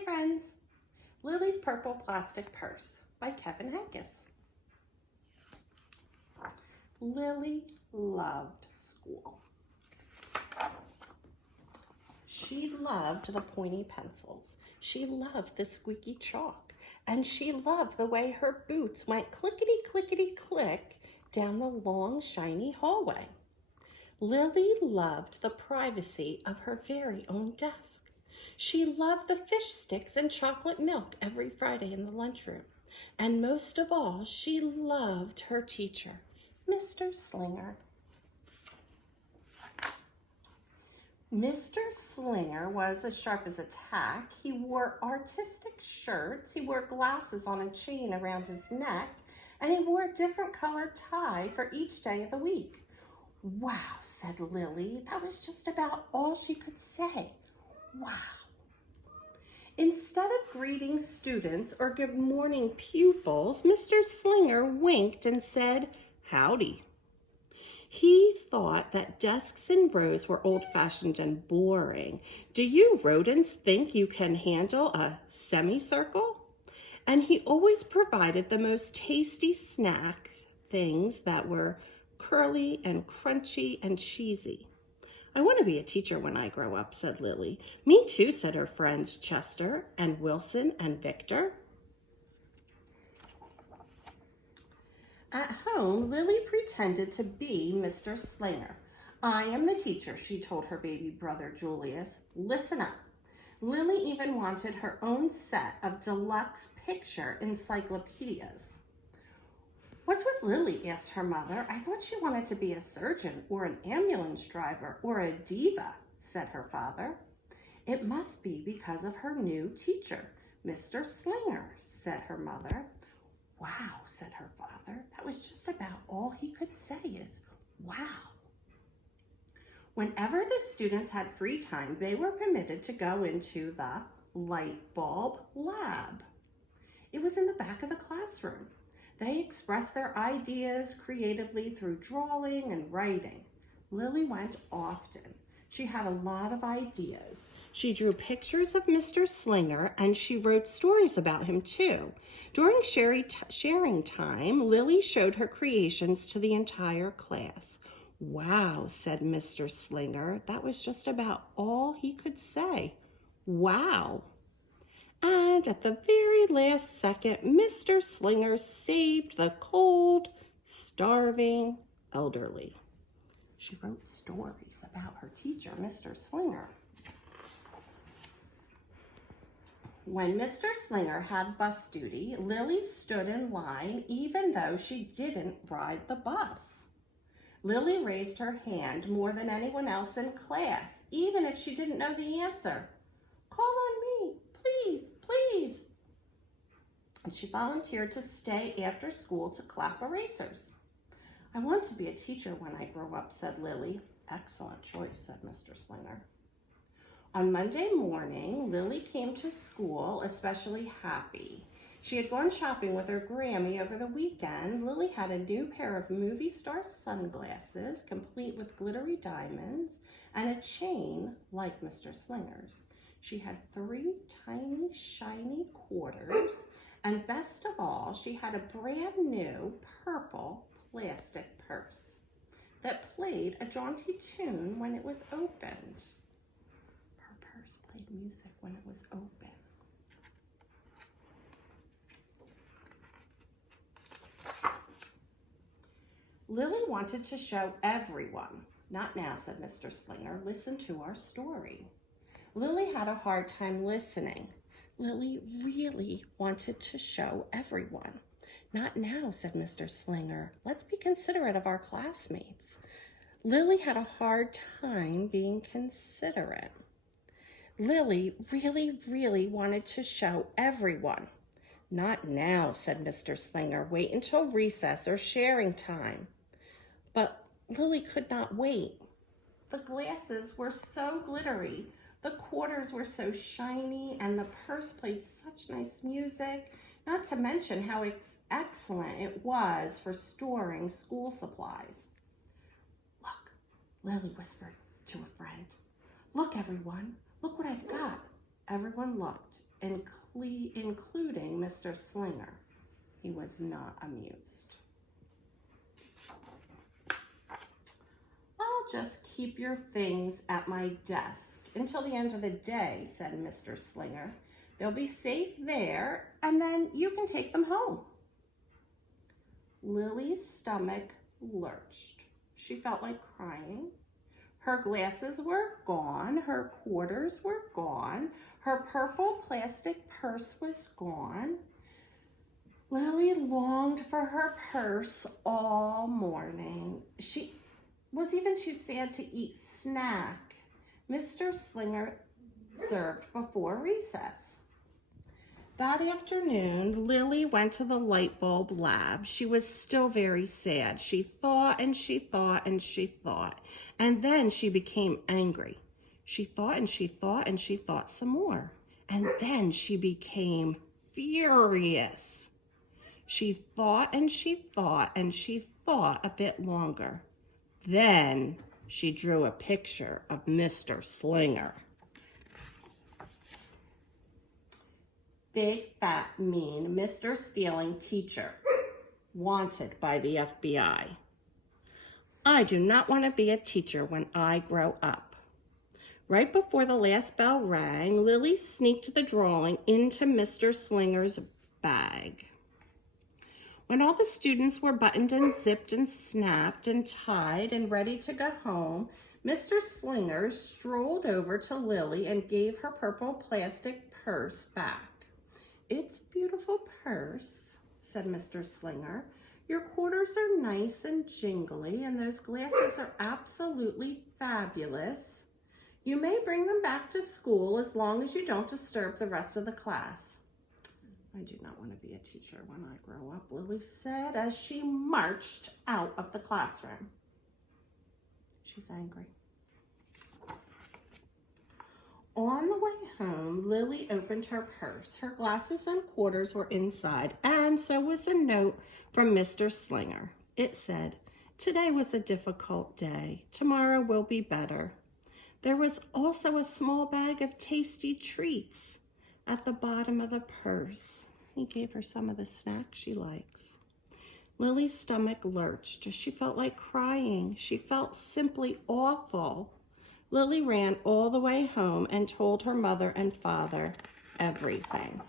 Hi friends, Lily's Purple Plastic Purse by Kevin Henkes. Lily loved school. She loved the pointy pencils. She loved the squeaky chalk. And she loved the way her boots went clickety-clickety-click down the long, shiny hallway. Lily loved the privacy of her very own desk. She loved the fish sticks and chocolate milk every Friday in the lunchroom. And most of all, she loved her teacher, Mr. Slinger. Mr. Slinger was as sharp as a tack. He wore artistic shirts, he wore glasses on a chain around his neck, and he wore a different colored tie for each day of the week. Wow, said Lily. That was just about all she could say. Wow. Instead of greeting students or good morning pupils, Mr. Slinger winked and said, "Howdy." He thought that desks in rows were old-fashioned and boring. Do you rodents think you can handle a semicircle? And he always provided the most tasty snack things that were curly and crunchy and cheesy. "I want to be a teacher when I grow up," said Lily. "Me too," said her friends Chester and Wilson and Victor. At home, Lily pretended to be Mr. Slinger. "I am the teacher," she told her baby brother Julius. "Listen up." Lily even wanted her own set of deluxe picture encyclopedias. "What's with Lily?" asked her mother. "I thought she wanted to be a surgeon or an ambulance driver or a diva," said her father. "It must be because of her new teacher, Mr. Slinger," said her mother. "Wow," said her father. That was just about all he could say is, "Wow." Whenever the students had free time, they were permitted to go into the light bulb lab. It was in the back of the classroom. They expressed their ideas creatively through drawing and writing. Lily went often. She had a lot of ideas. She drew pictures of Mr. Slinger and she wrote stories about him too. During sharing time, Lily showed her creations to the entire class. "Wow," said Mr. Slinger. That was just about all he could say. Wow. And at the very last second, Mr. Slinger saved the cold, starving elderly. She wrote stories about her teacher, Mr. Slinger. When Mr. Slinger had bus duty, Lily stood in line even though she didn't ride the bus. Lily raised her hand more than anyone else in class, even if she didn't know the answer. "Call on me, please, please." And she volunteered to stay after school to clap erasers. "I want to be a teacher when I grow up," said Lily. "Excellent choice," said Mr. Slinger. On Monday morning, Lily came to school especially happy. She had gone shopping with her Grammy over the weekend. Lily had a new pair of movie star sunglasses, complete with glittery diamonds, and a chain like Mr. Slinger's. She had 3 tiny, shiny quarters, and best of all, she had a brand new purple plastic purse that played a jaunty tune when it was opened. Her purse played music when it was open. Lily wanted to show everyone. "Not now," said Mr. Slinger. "Listen to our story." Lily had a hard time listening. Lily really wanted to show everyone. "Not now," said Mr. Slinger. "Let's be considerate of our classmates." Lily had a hard time being considerate. Lily really wanted to show everyone. "Not now," said Mr. Slinger. "Wait until recess or sharing time." But Lily could not wait. The glasses were so glittery, the quarters were so shiny, and the purse played such nice music, not to mention how excellent it was for storing school supplies. "Look," Lily whispered to a friend. "Look, everyone. Look what I've got." Everyone looked. including Mr. Slinger. He was not amused. "I'll just keep your things at my desk until the end of the day," said Mr. Slinger. "They'll be safe there, and then you can take them home." Lily's stomach lurched. She felt like crying. Her glasses were gone. Her quarters were gone. Her purple plastic purse was gone. Lily longed for her purse all morning. She was even too sad to eat snack Mr. Slinger served before recess. That afternoon, Lily went to the light bulb lab. She was still very sad. She thought and she thought and she thought, and then she became angry. She thought and she thought and she thought some more, and then she became furious. She thought and she thought and she thought a bit longer. Then she drew a picture of Mr. Slinger. Big, fat, mean, Mr. Stealing teacher, wanted by the FBI. I do not want to be a teacher when I grow up. Right before the last bell rang, Lily sneaked the drawing into Mr. Slinger's bag. When all the students were buttoned and zipped and snapped and tied and ready to go home, Mr. Slinger strolled over to Lily and gave her purple plastic purse back. "It's a beautiful purse," said Mr. Slinger. "Your quarters are nice and jingly, and those glasses are absolutely fabulous. You may bring them back to school as long as you don't disturb the rest of the class." "I do not want to be a teacher when I grow up," Lily said as she marched out of the classroom. She's angry. On the way home, Lily opened her purse. Her glasses and quarters were inside, and so was a note from Mr. Slinger. It said, "Today was a difficult day. Tomorrow will be better." There was also a small bag of tasty treats at the bottom of the purse. He gave her some of the snacks she likes. Lily's stomach lurched. She felt like crying. She felt simply awful. Lily ran all the way home and told her mother and father everything.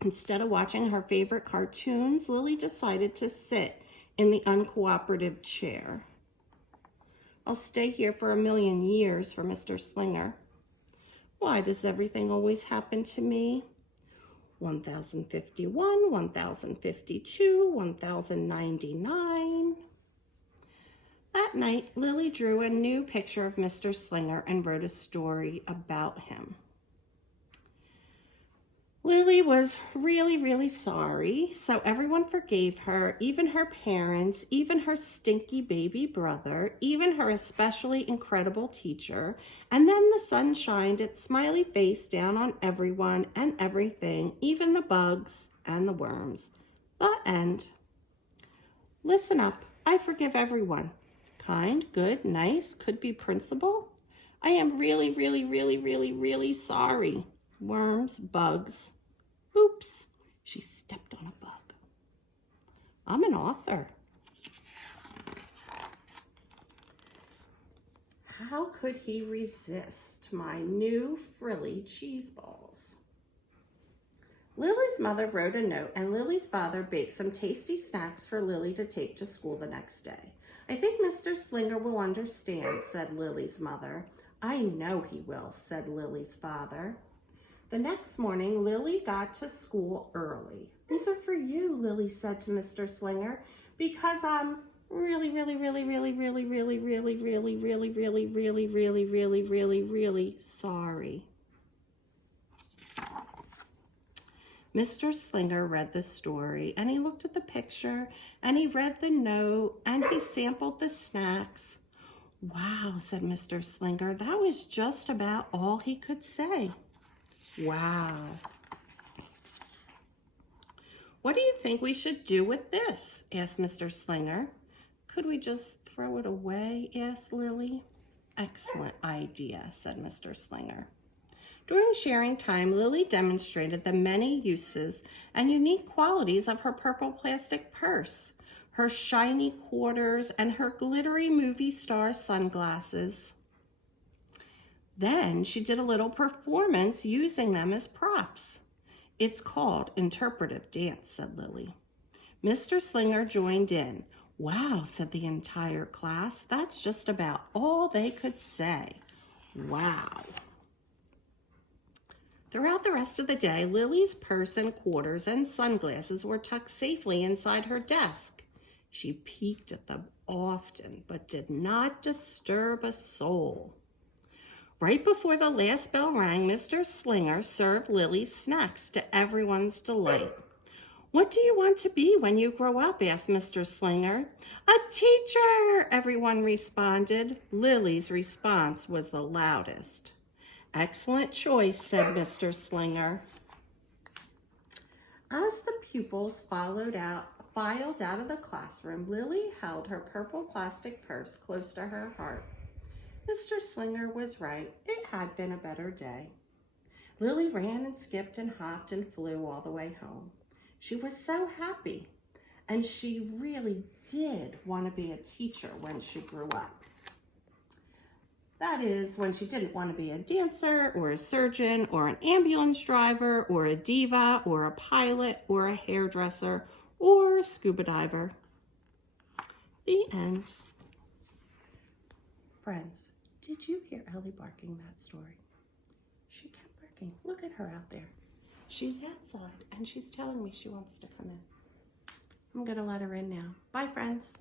Instead of watching her favorite cartoons, Lily decided to sit in the uncooperative chair. "I'll stay here for 1,000,000 years for Mr. Slinger. Why does everything always happen to me? 1051, 1052, 1099. That night, Lily drew a new picture of Mr. Slinger and wrote a story about him. Lily was really, really sorry, so everyone forgave her, even her parents, even her stinky baby brother, even her especially incredible teacher, and then the sun shined its smiley face down on everyone and everything, even the bugs and the worms. The end. Listen up, I forgive everyone. Kind, good, nice, could be principal. I am really, really, really, really, really sorry. Worms, bugs. Oops, she stepped on a bug. I'm an author. How could he resist my new frilly cheese balls? Lily's mother wrote a note, and Lily's father baked some tasty snacks for Lily to take to school the next day. I think Mr. Slinger will understand, said Lily's mother. I know he will, said Lily's father. The next morning, Lily got to school early. These are for you, Lily said to Mr. Slinger, because I'm really, really, really, really, really, really, really, really, really, really, really, really, really, really, really sorry. Mr. Slinger read the story, and he looked at the picture, and he read the note, and he sampled the snacks. Wow, said Mr. Slinger, that was just about all he could say. Wow. What do you think we should do with this? Asked Mr. Slinger. Could we just throw it away? Asked Lily. Excellent idea, said Mr. Slinger. During sharing time, Lily demonstrated the many uses and unique qualities of her purple plastic purse, her shiny quarters, and her glittery movie star sunglasses. Then she did a little performance using them as props. "It's called interpretive dance," said Lily. Mr. Slinger joined in. "Wow," said the entire class. That's just about all they could say. Wow. Throughout the rest of the day, Lily's purse and quarters and sunglasses were tucked safely inside her desk. She peeked at them often, but did not disturb a soul. Right before the last bell rang, Mr. Slinger served Lily's snacks to everyone's delight. "What do you want to be when you grow up?" asked Mr. Slinger. "A teacher," everyone responded. Lily's response was the loudest. "Excellent choice," said Mr. Slinger. As the pupils filed out of the classroom, Lily held her purple plastic purse close to her heart. Mr. Slinger was right. It had been a better day. Lily ran and skipped and hopped and flew all the way home. She was so happy, and she really did want to be a teacher when she grew up. That is, when she didn't want to be a dancer or a surgeon or an ambulance driver or a diva or a pilot or a hairdresser or a scuba diver. The end. Friends, did you hear Ellie barking that story? She kept barking. Look at her out there. She's outside and she's telling me she wants to come in. I'm going to let her in now. Bye, friends.